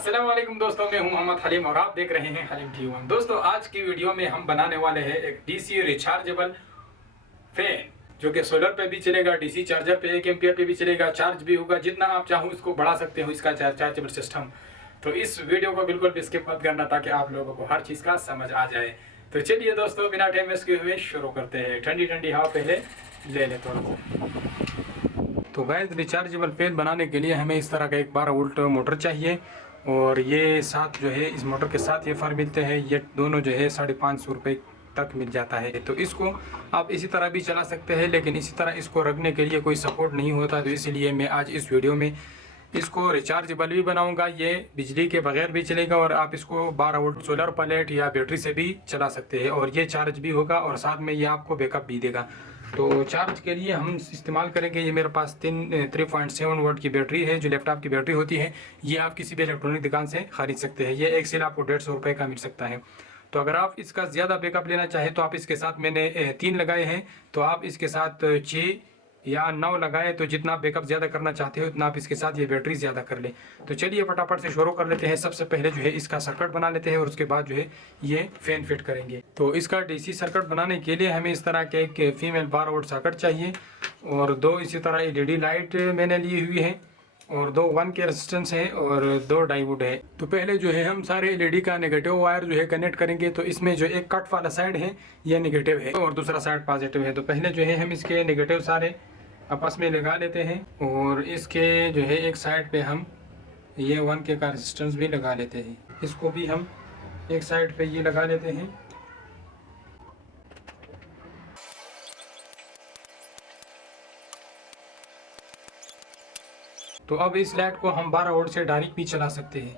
अस्सलाम वालेकुम दोस्तों, मैं हूं मोहम्मद हलीम और आप देख रहे हैं हलीम टी1। दोस्तों, आज की वीडियो में हम बनाने वाले हैं एक डीसी रिचार्जेबल फैन, जो कि सोलर पे भी चलेगा, डीसी चार्जर पे 1 एम्पियर पे भी चलेगा, चार्ज भी होगा, जितना आप चाहो इसको बढ़ा सकते हो इसका चार्जेबल सिस्टम। तो इस वीडियो को बिल्कुल भी स्किप मत करना ताकि आप लोगों को हर चीज़ का समझ आ जाए। तो चलिए दोस्तों, बिना टाइम वेस्ट किए हुए शुरू करते हैं। ठंडी ठंडी हवा पहले ले ले थोड़ा सा। तो गैस, रिचार्जेबल फैन बनाने के लिए हमें इस तरह का एक 12 वोल्ट मोटर चाहिए और ये साथ जो है इस मोटर के साथ ये फार मिलते हैं। ये दोनों जो है 550 रुपये तक मिल जाता है। तो इसको आप इसी तरह भी चला सकते हैं, लेकिन इसी तरह इसको रखने के लिए कोई सपोर्ट नहीं होता। तो इसलिए मैं आज इस वीडियो में इसको रिचार्जेबल भी बनाऊंगा। ये बिजली के बगैर भी चलेगा और आप इसको 12 वोल्ट सोलर पैलेट या बैटरी से भी चला सकते हैं और ये चार्ज भी होगा और साथ में ये आपको बैकअप भी देगा। तो चार्ज के लिए हम इस्तेमाल करेंगे, ये मेरे पास 3.7 वोल्ट की बैटरी है, जो लैपटॉप की बैटरी होती है। ये आप किसी भी इलेक्ट्रॉनिक दुकान से खरीद सकते हैं। ये एक सेल आपको 150 रुपये का मिल सकता है। तो अगर आप इसका ज़्यादा बैकअप लेना चाहें तो आप इसके साथ, मैंने 3 लगाए हैं, तो आप इसके साथ 6 या 9 लगाए। तो जितना आप बैकअप ज़्यादा करना चाहते हो उतना आप इसके साथ ये बैटरी ज़्यादा कर लें। तो चलिए फटाफट से शुरू कर लेते हैं। सबसे पहले जो है इसका सर्किट बना लेते हैं और उसके बाद जो है ये फैन फिट करेंगे। तो इसका डीसी सर्किट बनाने के लिए हमें इस तरह के एक फीमेल 12 वोल्ट सर्किट चाहिए और 2 इसी तरह एलईडी लाइट मैंने ली हुई है और 2 1 के रेजिस्टेंस है और 2 डायोड है। तो पहले जो है हम सारे एलईडी का नेगेटिव वायर जो है कनेक्ट करेंगे। तो इसमें जो एक कट वाला साइड है ये नेगेटिव है और दूसरा साइड पॉजिटिव है। तो पहले जो है हम इसके नेगेटिव सारे आपस में लगा लेते हैं और इसके जो है एक साइड पे हम ये 1 के का रेजिस्टेंस भी लगा लेते हैं। इसको भी हम एक साइड पे ये लगा लेते हैं। तो अब इस लाइट को हम 12 वोल्ट से डायरेक्ट भी चला सकते हैं।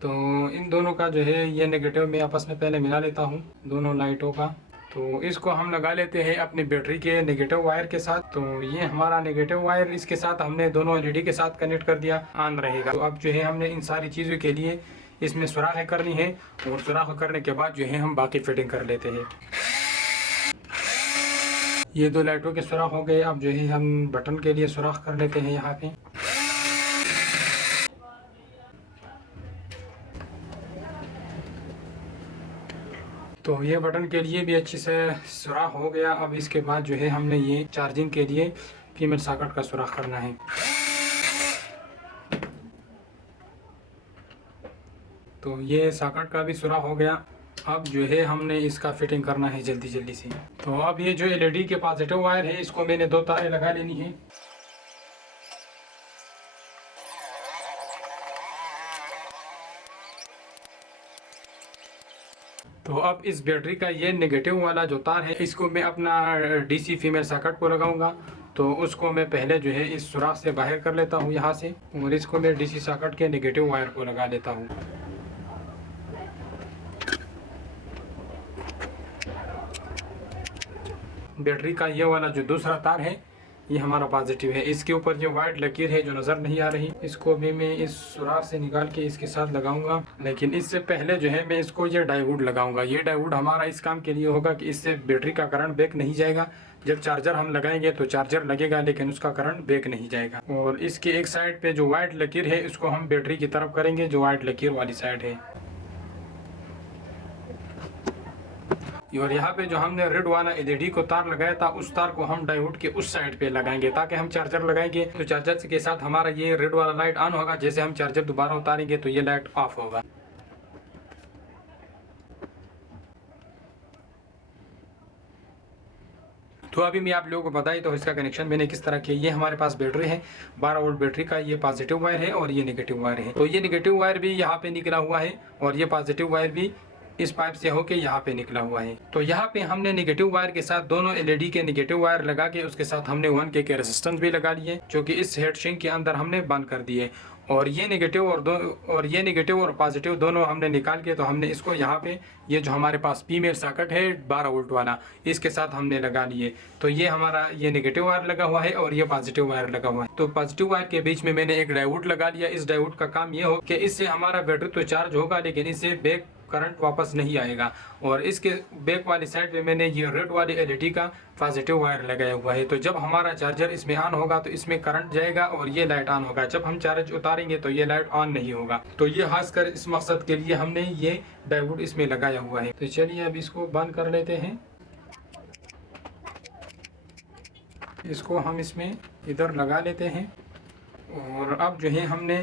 तो इन दोनों का जो है ये नेगेटिव में आपस में पहले मिला लेता हूँ दोनों लाइटों का। तो इसको हम लगा लेते हैं अपनी बैटरी के नेगेटिव वायर के साथ। तो ये हमारा नेगेटिव वायर इसके साथ हमने दोनों एलईडी के साथ कनेक्ट कर दिया, ऑन रहेगा। तो अब जो है हमने इन सारी चीज़ों के लिए इसमें सुराख करनी है और सुराख करने के बाद जो है हम बाकी फिटिंग कर लेते हैं। ये 2 लाइटों के सुराख हो गए। अब जो है हम बटन के लिए सुराख कर लेते हैं यहाँ पे। तो ये बटन के लिए भी अच्छे से सुराख हो गया। अब इसके बाद जो है हमने ये चार्जिंग के लिए फीमेल सॉकेट का सुराख करना है। तो ये सॉकेट का भी सुराख हो गया। अब जो है हमने इसका फिटिंग करना है जल्दी जल्दी से। तो अब ये जो एलईडी के पॉजिटिव वायर है इसको मैंने 2 तारें लगा लेनी है। तो अब इस बैटरी का ये नेगेटिव वाला जो तार है इसको मैं अपना डीसी फीमेल सॉकेट को लगाऊंगा। तो उसको मैं पहले जो है इस सुराख से बाहर कर लेता हूँ यहाँ से और इसको मैं डीसी सॉकेट के नेगेटिव वायर को लगा लेता हूँ। बैटरी का ये वाला जो दूसरा तार है ये हमारा पॉजिटिव है। इसके ऊपर ये वाइट लकीर है जो नज़र नहीं आ रही, इसको भी मैं इस सुराख से निकाल के इसके साथ लगाऊंगा। लेकिन इससे पहले जो है मैं इसको ये डायोड लगाऊंगा। ये डायोड हमारा इस काम के लिए होगा कि इससे बैटरी का करंट बैक नहीं जाएगा। जब चार्जर हम लगाएंगे तो चार्जर लगेगा लेकिन उसका करंट बैक नहीं जाएगा। और इसके एक साइड पे जो वाइट लकीर है इसको हम बैटरी की तरफ करेंगे, जो वाइट लकीर वाली साइड है। और यहाँ पे जो हमने रेड वाला एलईडी को तार लगाया था उस तार को हम डायोड के उस साइड पे लगाएंगे, ताकि हम चार्जर लगाएंगे तो चार्जर के साथ हमारा ये रेड वाला लाइट ऑन होगा। जैसे हम चार्जर दोबारा उतारेंगे तो ये लाइट ऑफ होगा। तो अभी मैं आप लोगों को बताई तो इसका कनेक्शन मैंने किस तरह किया। ये हमारे पास बैटरी है 12 वोल्ट बैटरी का, ये पॉजिटिव वायर है और ये नेगेटिव वायर है। तो ये नेगेटिव वायर भी यहाँ पे निकला हुआ है और ये पॉजिटिव वायर भी इस पाइप से होके यहाँ पे निकला हुआ है। तो यहाँ पे हमने नेगेटिव वायर के साथ दोनों एलईडी के नेगेटिव वायर लगा के उसके साथ हमने 1 के रेजिस्टेंस भी लगा लिए, जो कि इस हेड सिंक के अंदर हमने बंद कर दिए। और ये नेगेटिव ये नेगेटिव और पॉजिटिव दोनों हमने निकाल के तो हमने इसको यहाँ पे ये जो हमारे पास फीमेल सॉकेट है 12 वोल्ट वाला इसके साथ हमने लगा लिए। तो ये हमारा ये नेगेटिव वायर लगा हुआ है और ये पॉजिटिव वायर लगा हुआ है। तो पॉजिटिव वायर के बीच में मैंने एक डायोड लगा लिया। इस डायोड का काम ये हो कि इससे हमारा बैटरी तो चार्ज होगा लेकिन इससे बैक करंट वापस नहीं आएगा। और इसके बैक वाली साइड पे मैंने ये रेड वाली एलईडी का पॉजिटिव वायर लगाया हुआ है। तो जब हमारा चार्जर इसमें ऑन होगा तो इसमें करंट जाएगा और ये लाइट ऑन होगा। जब हम चार्ज उतारेंगे तो ये लाइट ऑन नहीं होगा। तो ये खासकर इस मकसद के लिए हमने ये डायोड इसमें लगाया हुआ है। तो चलिए अब इसको बंद कर लेते हैं। इसको हम इसमें इधर लगा लेते हैं। और अब जो है हमने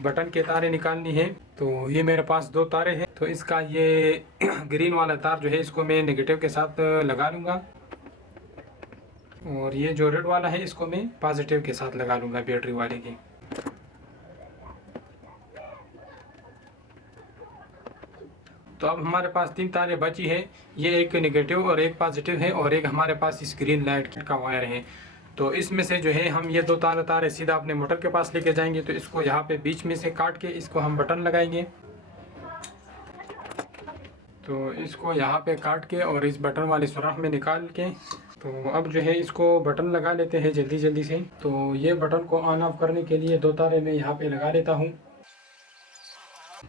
बटन के तारे निकालनी है। तो ये मेरे पास 2 तारे हैं। तो इसका ये ग्रीन वाला तार जो है इसको मैं नेगेटिव के साथ लगा लूँगा और ये जो रेड वाला है इसको मैं पॉजिटिव के साथ लगा लूँगा बैटरी वाले की। तो अब हमारे पास 3 तारे बची है। ये एक नेगेटिव और एक पॉजिटिव है और एक हमारे पास इस ग्रीन लाइट का वायर है। तो इसमें से जो है हम ये 2 तारे सीधा अपने मोटर के पास लेके जाएंगे। तो इसको यहाँ पे बीच में से काट के इसको हम बटन लगाएंगे। तो इसको यहाँ पे काट के और इस बटन वाले सुराख में निकाल के तो अब जो है इसको बटन लगा लेते हैं जल्दी से। तो ये बटन को ऑन ऑफ करने के लिए 2 तारे मैं यहाँ पे लगा लेता हूँ।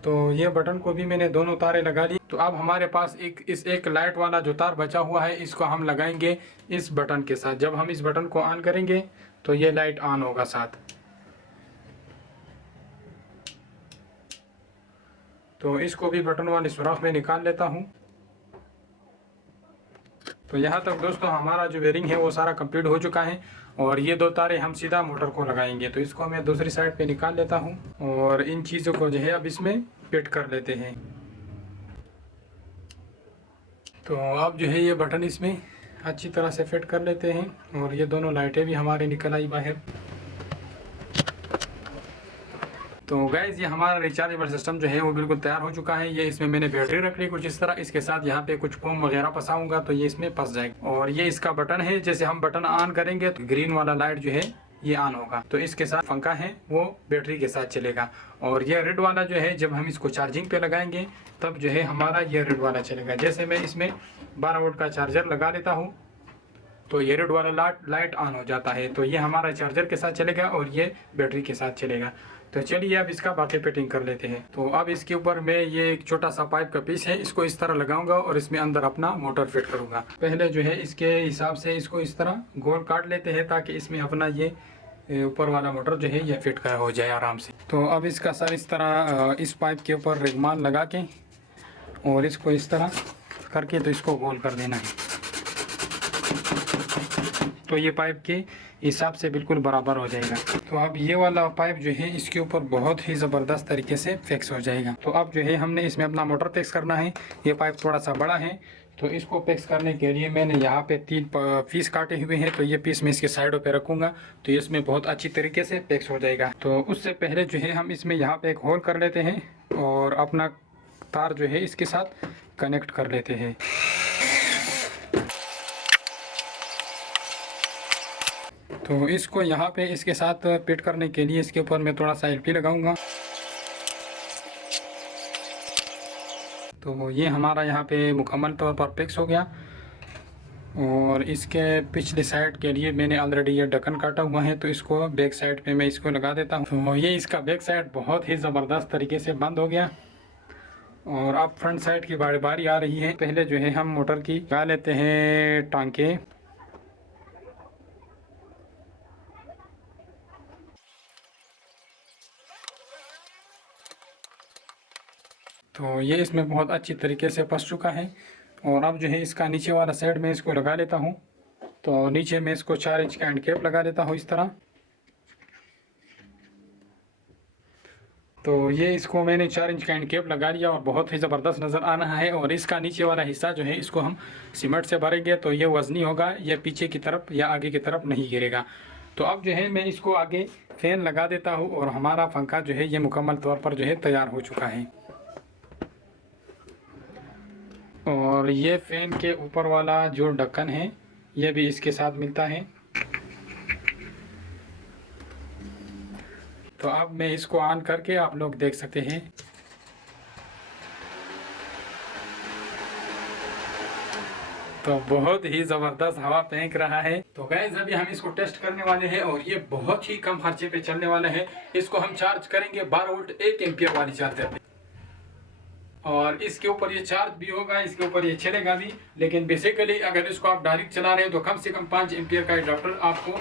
तो ये बटन को भी मैंने दोनों तारे लगा ली। तो अब हमारे पास एक लाइट वाला जो तार बचा हुआ है इसको हम लगाएंगे इस बटन के साथ। जब हम इस बटन को ऑन करेंगे तो ये लाइट ऑन होगा साथ। तो इसको भी बटन वाले सुराख में निकाल लेता हूँ। तो यहाँ तक दोस्तों हमारा जो वेयरिंग है वो सारा कंप्लीट हो चुका है। और ये 2 तारे हम सीधा मोटर को लगाएंगे। तो इसको मैं दूसरी साइड पे निकाल लेता हूँ और इन चीज़ों को जो है अब इसमें फिट कर लेते हैं। तो अब जो है ये बटन इसमें अच्छी तरह से फिट कर लेते हैं और ये दोनों लाइटें भी हमारी निकल आई बाहर। तो गाइज़ ये हमारा रिचार्जेबल सिस्टम जो है वो बिल्कुल तैयार हो चुका है। ये इसमें मैंने बैटरी रख ली कुछ इस तरह। इसके साथ यहाँ पे कुछ फोम वगैरह फंसाऊंगा तो ये इसमें फंस जाएगा। और ये इसका बटन है। जैसे हम बटन ऑन करेंगे तो ग्रीन वाला लाइट जो है ये ऑन होगा। तो इसके साथ पंखा है वो बैटरी के साथ चलेगा। और ये रेड वाला जो है जब हम इसको चार्जिंग पे लगाएंगे तब जो है हमारा ये रेड वाला चलेगा। जैसे मैं इसमें 12 वोल्ट का चार्जर लगा लेता हूँ तो ये रेड वाला लाइट ऑन हो जाता है। तो ये हमारा चार्जर के साथ चलेगा और ये बैटरी के साथ चलेगा। तो चलिए अब इसका बाकी फिटिंग कर लेते हैं। तो अब इसके ऊपर मैं ये एक छोटा सा पाइप का पीस है इसको इस तरह लगाऊंगा और इसमें अंदर अपना मोटर फिट करूंगा। पहले जो है इसके हिसाब से इसको इस तरह गोल काट लेते हैं ताकि इसमें अपना ये ऊपर वाला मोटर जो है ये फिट का हो जाए आराम से। तो अब इसका सर इस तरह इस पाइप के ऊपर रेगमान लगा के और इसको इस तरह करके तो इसको गोल कर देना है। तो ये पाइप के हिसाब से बिल्कुल बराबर हो जाएगा। तो अब ये वाला पाइप जो है इसके ऊपर बहुत ही ज़बरदस्त तरीके से फिक्स हो जाएगा। तो अब जो है हमने इसमें अपना मोटर फिक्स करना है। ये पाइप थोड़ा सा बड़ा है तो इसको फिक्स करने के लिए मैंने यहाँ पे 3 पीस काटे हुए हैं। तो ये पीस मैं इसके साइडों पे रखूँगा तो ये इसमें बहुत अच्छी तरीके से फिक्स हो जाएगा। तो उससे पहले जो है हम इसमें यहाँ पे एक होल कर लेते हैं और अपना तार जो है इसके साथ कनेक्ट कर लेते हैं। तो इसको यहाँ पे इसके साथ फिट करने के लिए इसके ऊपर मैं थोड़ा सा एलपी लगाऊंगा। तो ये हमारा यहाँ पे मुकम्मल तौर पर फिक्स हो गया। और इसके पिछले साइड के लिए मैंने ऑलरेडी ये ढक्कन काटा हुआ है तो इसको बैक साइड पे मैं इसको लगा देता हूँ। तो ये इसका बैक साइड बहुत ही ज़बरदस्त तरीके से बंद हो गया। और अब फ्रंट साइड की बारी आ रही है। पहले जो है हम मोटर की लगा लेते हैं टांके। तो ये इसमें बहुत अच्छी तरीके से फंस चुका है। और अब जो है इसका नीचे वाला साइड में इसको लगा लेता हूँ। तो नीचे में इसको 4 इंच का एंड कैप लगा देता हूँ इस तरह। तो ये इसको मैंने 4 इंच का एंड कैप लगा लिया और बहुत ही ज़बरदस्त नज़र आ रहा है। और इसका नीचे वाला हिस्सा जो है इसको हम सीमेंट से भरेंगे तो ये वज़नी होगा, ये पीछे की तरफ या आगे की तरफ नहीं गिरेगा। तो अब जो है मैं इसको आगे फ़ैन लगा देता हूँ और हमारा पंखा जो है ये मुकम्मल तौर पर जो है तैयार हो चुका है। और ये फ़ैन के ऊपर वाला जो ढक्कन है ये भी इसके साथ मिलता है। तो अब मैं इसको ऑन करके आप लोग देख सकते हैं। तो बहुत ही ज़बरदस्त हवा फेंक रहा है। तो गाइस अभी हम इसको टेस्ट करने वाले हैं और ये बहुत ही कम खर्चे पे चलने वाला है। इसको हम चार्ज करेंगे 12 वोल्ट 1 एम्पियर वाली चार्जर पे। और इसके ऊपर ये चार्ज भी होगा, इसके ऊपर ये चलेगा भी। लेकिन बेसिकली अगर इसको आप डायरेक्ट चला रहे हैं तो कम से कम 5 एम्पियर का एडाप्टर आपको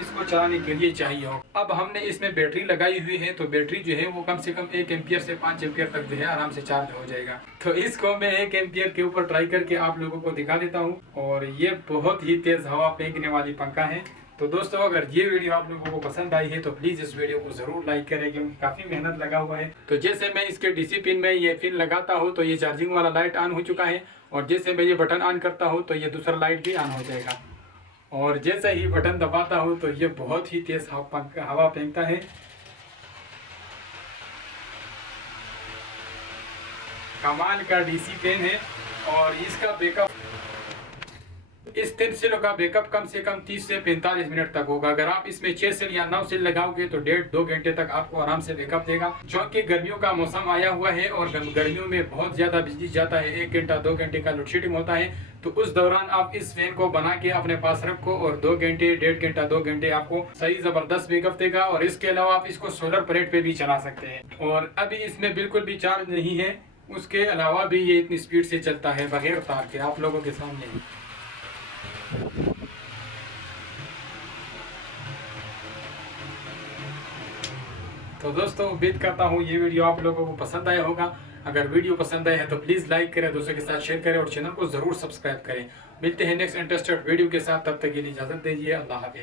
इसको चलाने के लिए चाहिए हो। अब हमने इसमें बैटरी लगाई हुई है, तो बैटरी जो है वो कम से कम 1 एम्पियर से 5 एम्पियर तक जो है आराम से चार्ज हो जाएगा। तो इसको मैं 1 एम्पियर के ऊपर ट्राई करके आप लोगों को दिखा देता हूँ। और ये बहुत ही तेज हवा फेंकने वाली पंखा है। तो दोस्तों अगर ये वीडियो आप लोगों को पसंद आई है तो प्लीज़ इस वीडियो को ज़रूर लाइक करें, क्योंकि काफ़ी मेहनत लगा हुआ है। तो जैसे मैं इसके डीसी पिन में ये पिन लगाता हूँ तो ये चार्जिंग वाला लाइट ऑन हो चुका है, और जैसे मैं ये बटन ऑन करता हूँ तो ये दूसरा लाइट भी ऑन हो जाएगा। और जैसे ही बटन दबाता हूँ तो ये बहुत ही तेज़ हवा फेंकता है। कमाल का डीसी फैन है। और इसका बैकअप, इस 3 सेलों का बैकअप कम से कम 30 से 45 मिनट तक होगा। अगर आप इसमें 6 सेल या 9 सेल लगाओगे तो 1.5-2 घंटे तक आपको आराम से बैकअप देगा। क्योंकि गर्मियों का मौसम आया हुआ है और गर्मियों में बहुत ज़्यादा बिजली जाता है, 1 घंटा 2 घंटे का लोड शेडिंग होता है। तो उस दौरान आप इस फैन को बना के अपने पास रखो और 2 घंटे 1.5 घंटा 2 घंटे आपको सही ज़बरदस्त बैकअप देगा। और इसके अलावा आप इसको सोलर प्लेट पे भी चला सकते हैं। और अभी इसमें बिल्कुल भी चार्ज नहीं है, उसके अलावा भी ये इतनी स्पीड से चलता है बगैर तार के, आप लोगों के सामने ही। तो दोस्तों उम्मीद करता हूँ ये वीडियो आप लोगों को पसंद आया होगा। अगर वीडियो पसंद आया है तो प्लीज़ लाइक करें, दोस्तों के साथ शेयर करें और चैनल को ज़रूर सब्सक्राइब करें। मिलते हैं नेक्स्ट इंटरेस्टेड वीडियो के साथ, तब तक के लिए इजाज़त दीजिए। अल्लाह हाफ़िज़।